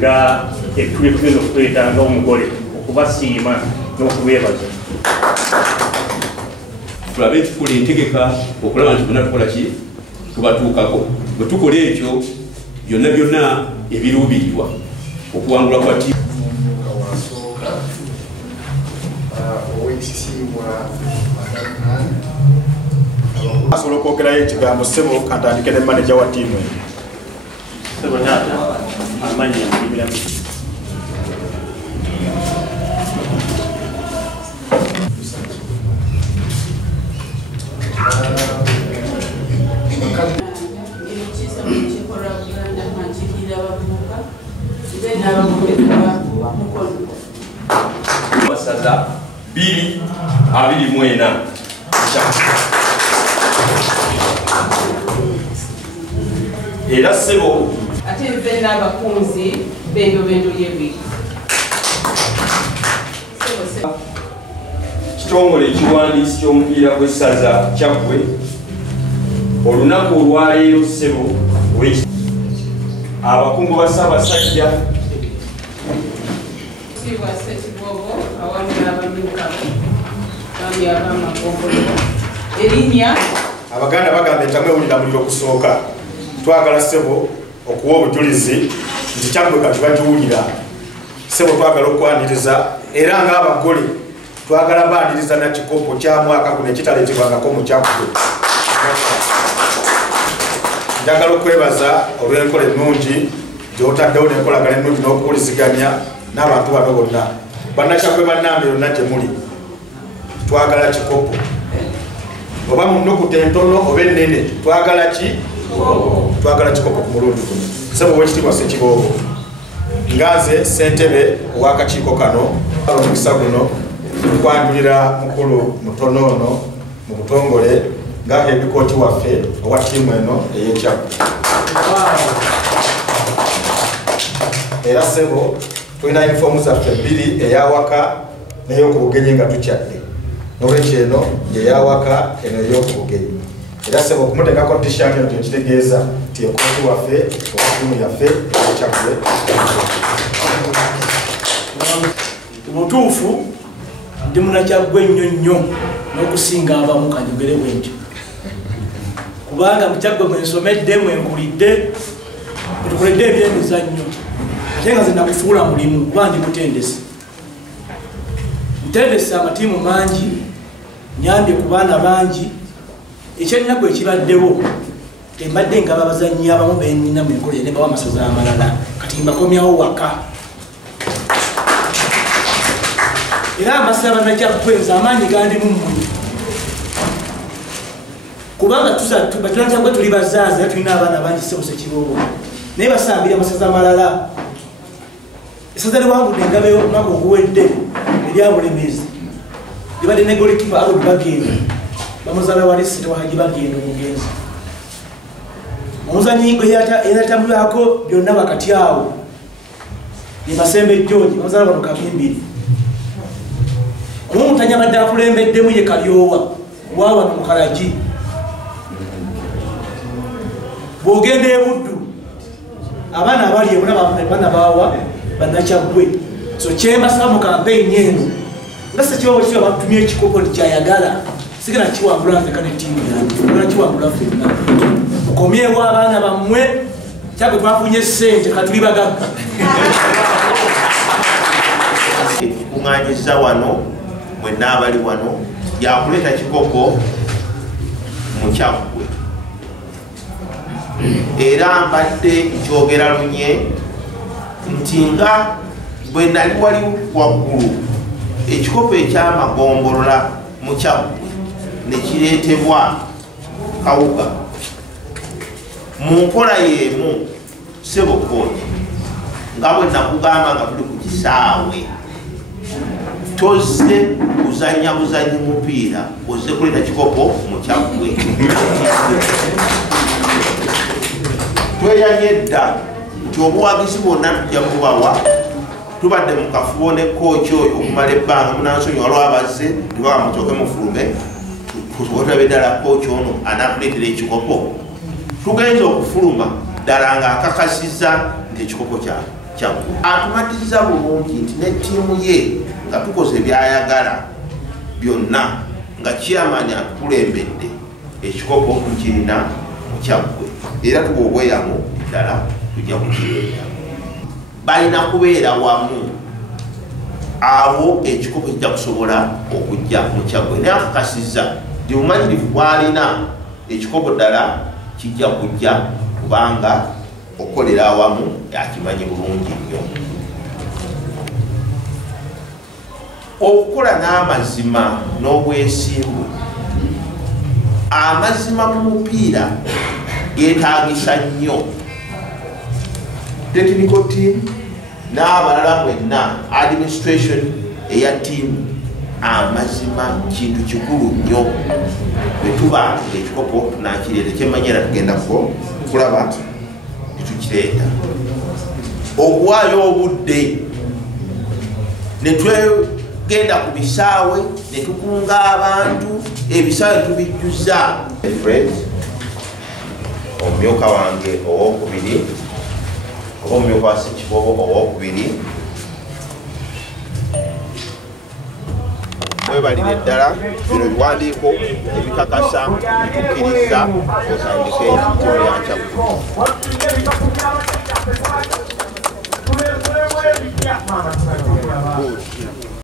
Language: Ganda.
nga ekutugenda okukwetanga omugole okubasiima n'okubeebaza tulabe tukola entegeka okulaba nti bonna tukola ki tubatuukako bwe tukola ekyo byonna byonna ebiruubirirwa okuwangula kwa tiimu asobola okwogerayo ekigambo ssebo kantandike ne maneja wa tiimu Sebo taata amanyi emibiramu masaza 224 era ssebo ate nze n'abakunzi b'endobendo y'ebiri kitongole ekiwandiisi ky'omupiira gw'essaza kyaggwe olunaku olwaleero ssebo abakungu ba Ssaabasajja Sibwa Ssekibogo awamu n'abamyukamu bambi ab'amagombolola erinnya abaganda bagamba entamwewulira muliro kusooka twagala ssebo okuwa obujulizi nti kyaggwe kati bagiwulira ssebo twagala okwaniriza era ng'abagole twagala baniriza na kikopo kya mwaka guno ekitaleetebwangako mu kyaggwe njagala okwebaza olw'enkola ennungi gy'otaddewo n'enkolagana ennungi n'okuwuliziganya n'abantu bano bonna bannakyaggwe bannambe yonna gye muli twagala kikopo oba mu nnukuta entono oba ennene twagala ki twagala kikopo ku mulundi guno ssebo w'ekitiibwa Ssekiboobo nga nze ssentebe ow'akakiiko kano omukisa guno kwanjulira mukulu mutono ono mu butongole nga hebikooti waffe owa ttiimu eno ey'ekyaggwe era ssebo tulina yunifoomu zaffe 2 eyawaka n'ey'oku bugenyi nga tukyadde n'olwekyo eno eyawaka eno ey'oku bugenyi era ssebo okumuteekako t-shirt eno kyekitegeeza nti ekooti waffe owa ttiimu yaffe ey'ekyaggwe mutuufu ndi munakyaggwe nnyo nnyo n'okusinga abamu kanjogere bwe ntyo kubanga mukyaggwe mwensomedde mwenkulidde mutukoledde ebyemizannyo ate nga ze nakufuula mulimu kuba ndi mutendesi mutendesi amatiimu mangi nyambye ku baana bangi ekyennaku ekibaddewo tembadde nga babazannyi abamu benina mu enkola ne bawa amasaza amalala kati mbakomyawo waka era amasaza bannakyaggwenza amaanyi gandimu mmwe kubanga batulakyagwe tuli bazaazi era tulina abaana bangi Ssebo Ssekiboobo naye basambira amasaza amalala essaza liwangudde engabe omwaka oguwedde eryabulemezi libadde ne golikipa abo bagenda bamuzaala wali sitewahagi bagenda omugenzi omuzanyi gwe eratambulako byonna bakati awo ye Masembe George bamuzaala bano Kabimbiri omumutanya badde akulembeddemu ye Kalyowa wawa nomukalagi bwogenda ebuddu abaana abali ebuna bawa bannakyaggwe so kyembasaba mu kampeyini eno nga Ssekiboobo kiba batumye ekikopo kyayagala sigenda kiwangula nzeka ne ttiimu yange gala kiwangula ffenna mukomyewo abaana bammwe kyagwe twafunye ssente katuli bagagga kuŋŋaanyiza wano mwenna abali wano yakuleeta kikopo mu kyaggwe era mbadde nkyogera lunye nti nga bwe nali wali waggulu ekikopo ekyamagombolola mu kyaggwe ne kireetebwa Kawuga mu nkola y'emu Ssebo Kooti nga bwe nakugamba nga tuli ku kisaawe tozze kuzannya buzanyi mupiira ozze kuleeta kikopo mu kyaggwe tweyanye dda nti obuwagizi bwonna tujja kubawa tubadde mu kafubo ne kooki oyo okumala ebbanga munansonyi olwabazze tebamutooke mufulume otabe ddala kooki ono anakuleetera ekikopo tugenza okufuluma ddala ng'akakasiza nti ekikopo kyagwe atumatiriza bulungi nti ne ttiimu ye nga tukoze byayagala byonna nga kyamani atukulembedde ekikopo tukirina mukyagwe era tuba obweyamu ddala tujja kukireeta balina kubeera wamu abo ekikopo kijja kusobola okujja mukyagwe naye akakasiza ndi bumanyirivu bwalina ekikopo ddala kijja kujja kubanga okukolera awamu akimanyi bulungi nnyo okukola n'amazima n'obwesimbu amazima mu mupiira geetagisa nnyo technical team n'abalala mwenna administration eya tiimu amazima kintu kikulu nnyo bwe tuba ekikopo tunakireeta kyemanyira tugenda kulaba tetukireeta okuwaayo obudde ne twegenda ku bisaawe ne tukunga abantu ebisaawe tubijjuza Fred omumyuka wange owokubiri oba omumyuka wa Ssekibobo owokubiri webalire ddala bino ebiwandiiko ebikakasa bitukkiriza otandike ekitimu yakyagwe